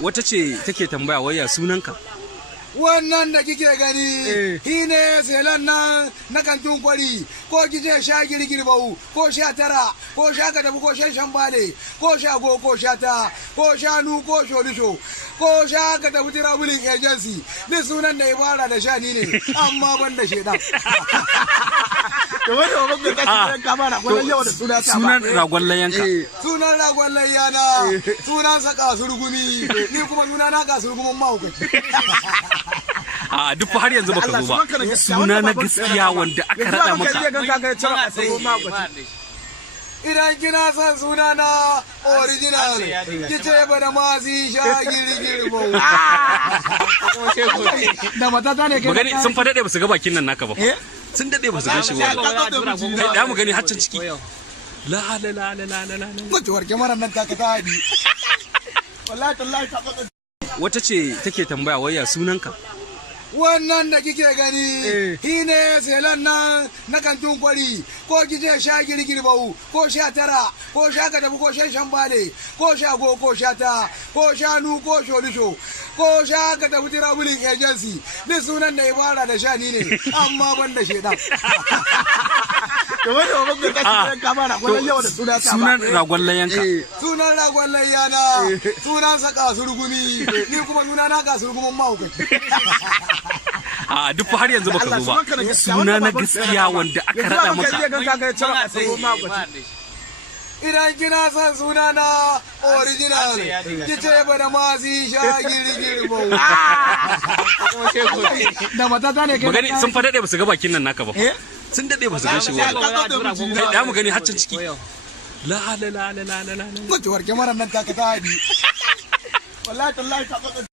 Wata ce take tambaya waya sunanka? Wannan da kike gani shi ne selan nan na kantin kwari ko kije sha girgirbau ko sha tara ko sha kadabu ko shan shambale ko sha go ko sha ta ko shanu ko sholisho ko sha kadabu traveling agency ni sunan da ibara da sha ni ne amma ban da shedan Sunan ragon layanka. Sunan ragon layana sunan sa kasurgumi ni kuma suna na kasurgumin mahaukaci. A duk har yanzu baka zo ba. Suna na gaskiya wanda aka rada maka. Idan kina son suna na original kice ba da masu sha girgirbau. Da matata ne Magani sun fa dade ba su ga bakin nan naka ba. Sun dade ba su gan shi ba. Da mu gani haccin ciki. La la la la la la. Mutuwar kyamarar nan ta ka ta haɗi. Wallahi tallahi ta faɗa. Wata ce take tambaya waya sunanka? Wannan da kike gani shi ne selan nan na kantin kwari ko kije sha girgirbau ko sha tara ko sha kadabu ko shan shambale ko sha go ko sha ta ko shanu ko sholisho ko sha kadabu traveling agency ni sunan da ibara da sha ni ne amma ban da shedan. Sunan ragon layanka. Sunan ragon layana sunan sa kasurgumi ni kuma suna na kasurgumin mahaukaci. A duk har yanzu baka zo ba. Suna na gaskiya wanda aka rada maka. Idan kina son suna na original kice ba da masu sha girgirbau. Da matata ne Magani sun fa dade ba su ga bakin nan naka ba. Sun dade ba su gan shi ba. Da mu gani haccin ciki. La la la la la la. Mutuwar kyamarar nan ta ka ta haɗi. Wallahi tallahi ta faɗa.